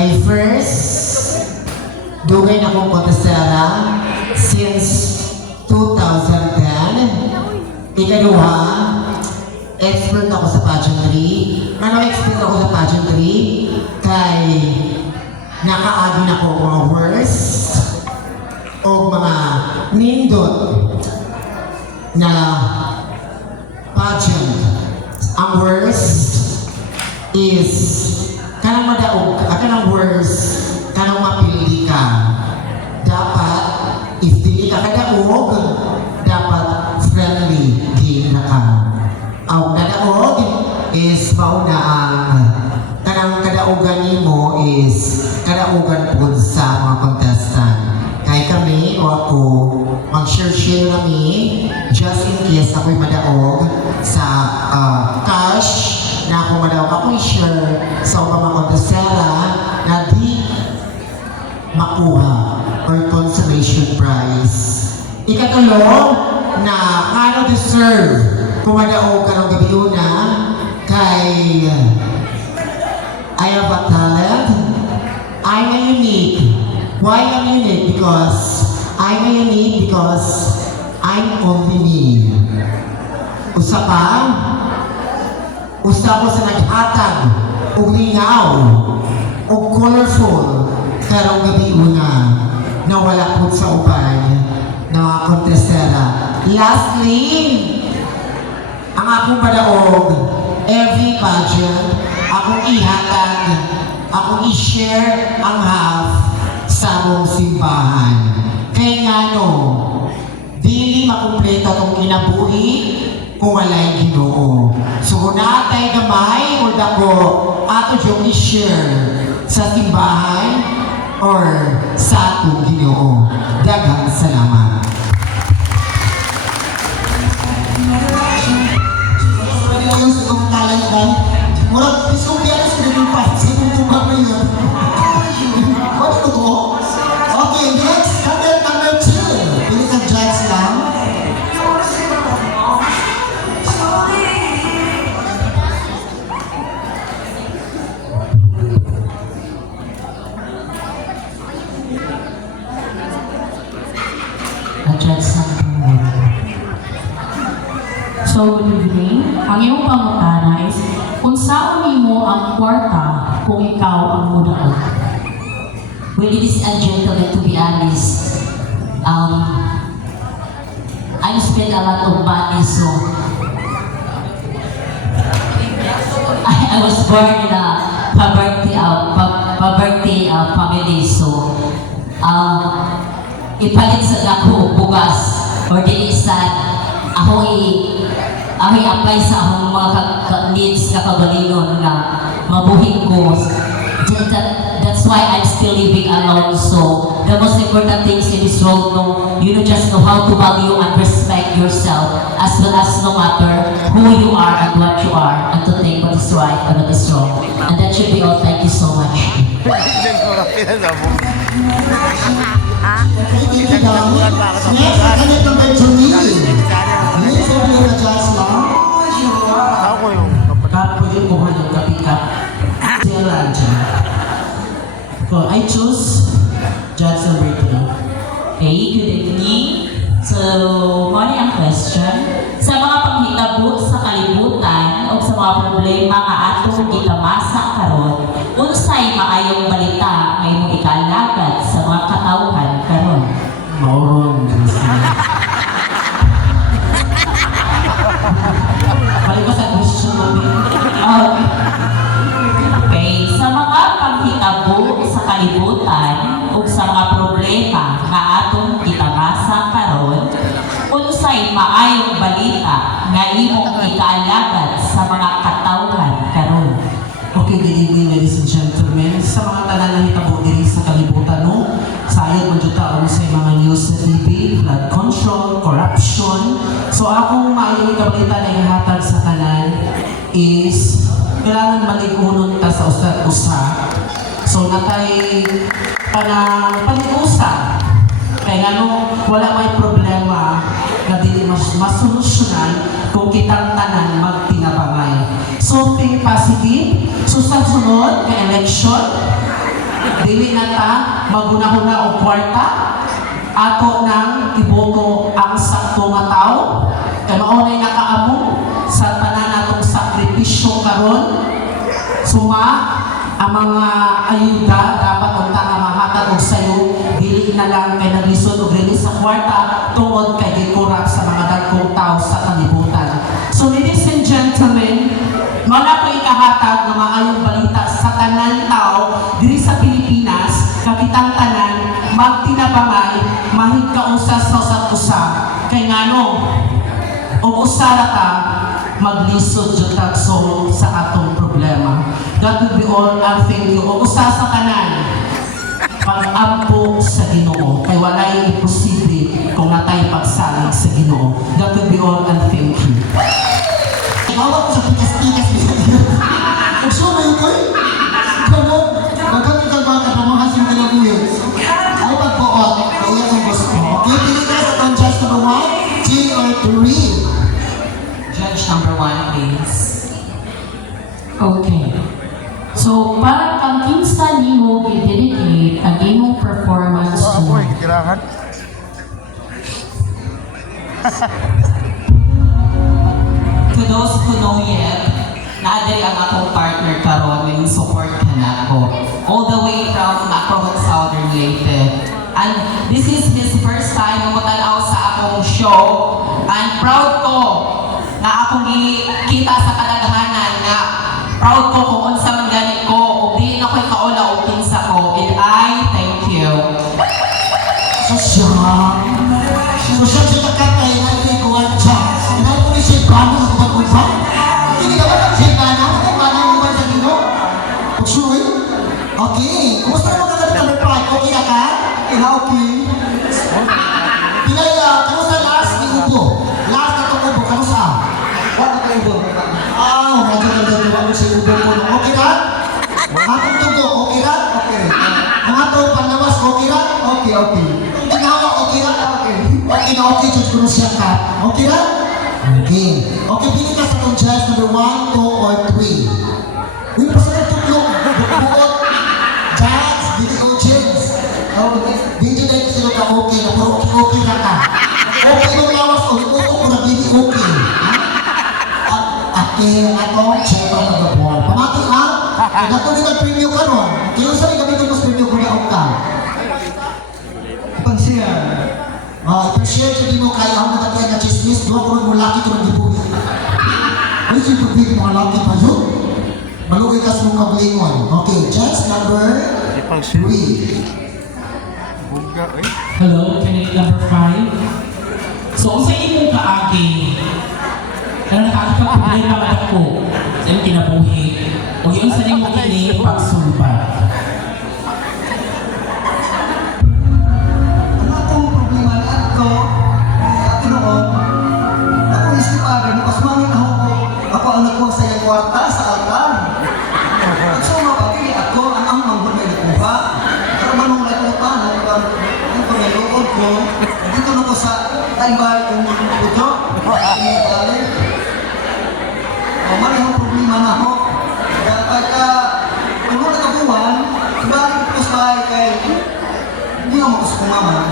Kay first, dugay na kong kontestera since 2010. Ikaduha, expert ako sa pageantry. Ano expert ako sa pageantry? Kay nakaagi na ko mga worst o mga nindot na pageant. Ang worst is kanang madaog, kanang worst, kanang mapili ka. Dapat, if dili ka kadaog, dapat friendly din na ka. Ang kadaog is mauna ang kanang kadaogan nimo is kadaogan po sa mga contestant. Kaya kami o ako, mag-share kami just in case ako'y madaog sa cash na ako madaog ako'y share sa mga contestera na di makuha or consolation prize. Ikatulo na ano deserve kung madaog ka ng gabi una kay I have a talent. I'm a unique. Why I'm unique? Because I'm unique because I'm only me. Usa ko sa naghatag og lingaw og colorful karong gabi una na wala po sa ubay na mga kontestera. Lastly, ang akong padaog, every pageant, akong ihatag, akong i-share ang half sa mong simbahan. Kaya nga no, dili makumpleto itong kinabuhi kung walay Ginoo. So kung natay gamay o dako, ato yung i-share sa simbahan or sa atong Ginoo. Daghang salamat. Yung sigong talangan, murag isong biyanas ko naging pa, sigong tumbang na yun. What ito ko? Okay, next, comment number 2. Pili ka judge lang. So, good evening. Ang iyong pangutana is, kung saan mo ang kwarta kung ikaw ang mudaog? Well, ladies and gentlemen, to be honest, I spend a lot of money, so I was born in a poverty family, so ipalit sa dako bugas or dinisan, ako i-apply sa akong mga needs na kagalingon na mabuhin ko. That's why I'm still living alone. So the most important things in this world, you just know how to value and respect yourself, as well as no matter who you are and what you are, and to take what is right and what is wrong. And that should be all. Thank you so much. So, I choose judge number 3. Okay, good evening. So, mali ang question. Sa mga panghitabo sa kalibutan o sa mga problema nga atong gitamasa karon, unsay maayong balita may mong ikalagad sa mga katawhan karon? Mauron. Balik ko sa question namin. Okay, sa mga panghitabo sa kalibutan o sa mga problema nga atong gitamasa karon, unsay maayong balita nga imong ikaalagad sa mga katawhan karon? Okay, good evening ladies and gentlemen. Sa mga tanan na hitabo diri sa kalibutan, no? Sayad magyutaon sa mga news sa TV, flood control, corruption. So akong maayong ikabalita na ihatag sa tanan is kailangan maligunon ta sa usa. So natay panikusa. Kaya nga wala may problema na dili masolusyonan kung kitang tanan magtinabangay. So think positive. So sa sunod na election, Dili na ta magunahuna og kwarta ato nang iboto ang sakto nga tawo kay mao nay nakaamo sa tanan natong sakripisyo karon. Suma ang mga ayuda dapat unta nga mahatag og sayo dili na lang kay naglisod og release sa kwarta tungod kay gikurap sa mga dagkong tawo sa kalibutan. So ladies and gentlemen, wala ko ikahatag nga maayong balita sa tanan tao diri sa Pilipinas, kakitang tanan magtinabangay mahigkausa sa usat-usa kay ngano og usara ta maglisod jud tag sa atong problema. That will be all, and thank you. Og usa sa tanan pag-ampo sa Ginoo kay walay imposible kung natay pagsalig sa Ginoo. That will be all, and thank you. Ikaw ko sa pikas-pikas niya. Gusto mo yun ko eh? Ganun. Magkakita ba ka pamahasin ka ng uyo? Ay pagbuot. Kaya ang gusto. Okay, pili ka sa itong judge number 1, 2 or 3. Judge number 1, please. Okay. So, para kang kinsa nimo i-dedicate ang imong performance to kailangan. To those who know yet, naadiri ang akong partner karon may support ka na ako. All the way from Macron, Southern Leyte. And this is his first time magtanaw sa akong show. And proud ko na akong kita sa kadaghanan na proud ko kung unsa man gani ko ug di na ko'y kaula og kinsa ko. And I thank you. Sosyal. Sosyal siya kakatay na ikuwan siya. Inay ko ni siya gano sa pag-uba. Hindi ka ba ng siya gano? Ang gano mo ba sa Ginoo? Pagsuwi? Okay. Kumusta naman ka sa number 5? Okay na ka? Okay. Pinay, kamusta last ni Ubo? Last na itong Ubo, kamusta? Wala ka Ubo. Medyo nagdadiwa mo si Ubo mo. Okay na? Atong tugo, okay na? Okay. Ang atong panlawas, okay na? Okay, okay. Ang ginawa, okay na? Okay. Okay na, okay, judge ko na siya ka. Okay na? Okay. Okay, pili ka sa itong judge number 1, 2, or 3. Uy, basta na tuklong. Buot. Judge, dili audience. Dili na ito sila ka okay na, pero okay na ka. Okay nung lawas, ulit ko na dili okay. Okay, ato, check pa mag-ball. Pamati ha? Kaya ito din ang-preview ka nun. Kaya saan gamitin mo sa preview kung naon ka? Ipag-share. Ipag-share, hindi mo kaya ako natagyan na chismis. Doon ko mo laki ko ng dibuhi. Ano siya ipag-bigay mga laki pa yun? Malugay ka sa mga kablingon. Okay, chance number 3. Buga, eh. Hello, candidate number 5. So, sa imong kaagi, ano nakakapag-problema man ako sa imong kinabuhi, o yun sa imong kini pagsulbat. Ano akong problema na ito? At noon, ako isip agad, mas mangin ako ang nagkuha sa iyang kwarta sa altar. At so mapapili ako, ang manghod may nakuha. Pero manong nakuha, ang pangyaluod ko, dito na ko sa taimbahay kong puto. Mali ang problema na ako. Pagka kung mo nakabuhan, ibalik ko sa bahay kay hindi ako makuskumaman.